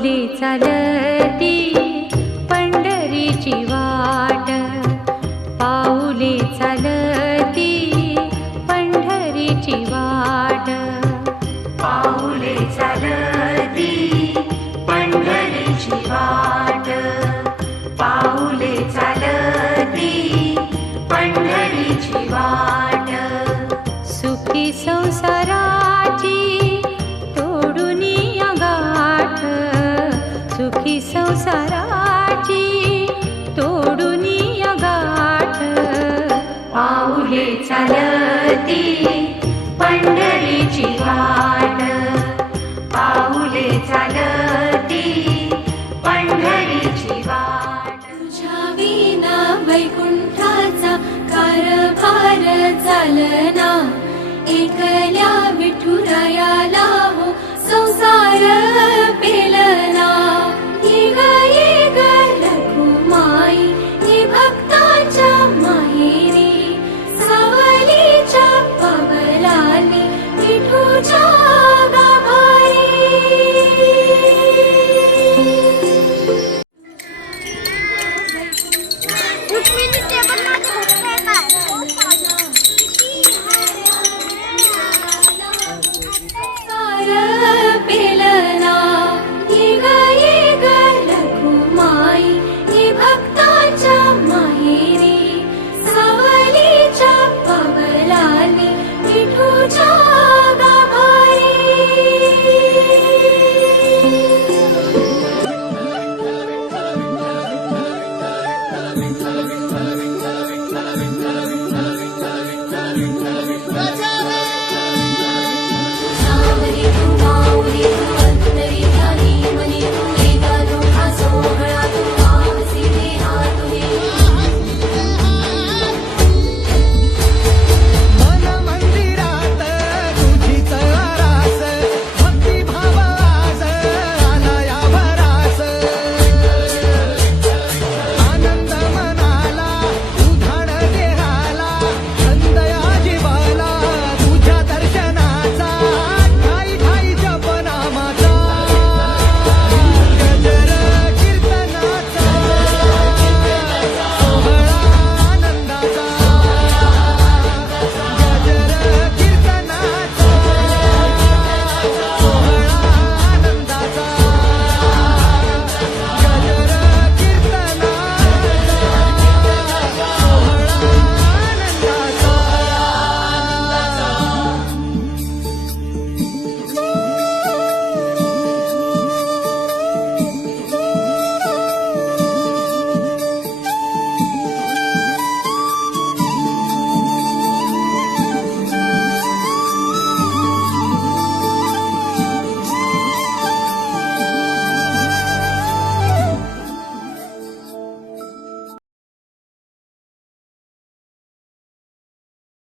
पाऊले चालती पंढरीची वाट, पाऊले चालती पंढरीची वाट, पाऊले चालती पंढरीची वाट, पाऊले चालती पंढरीची वाट. सुखी संसाराची तोडूनी गाठ, सुखी संसाराची तोडूनी गाठ, पाऊले चालती पंढरीची वाट, पाऊले चालती पंढरीची वाट. तुझ्या विना वैकुंठाचा कारभार चालना, एकल्या विठुरायाला हो संसार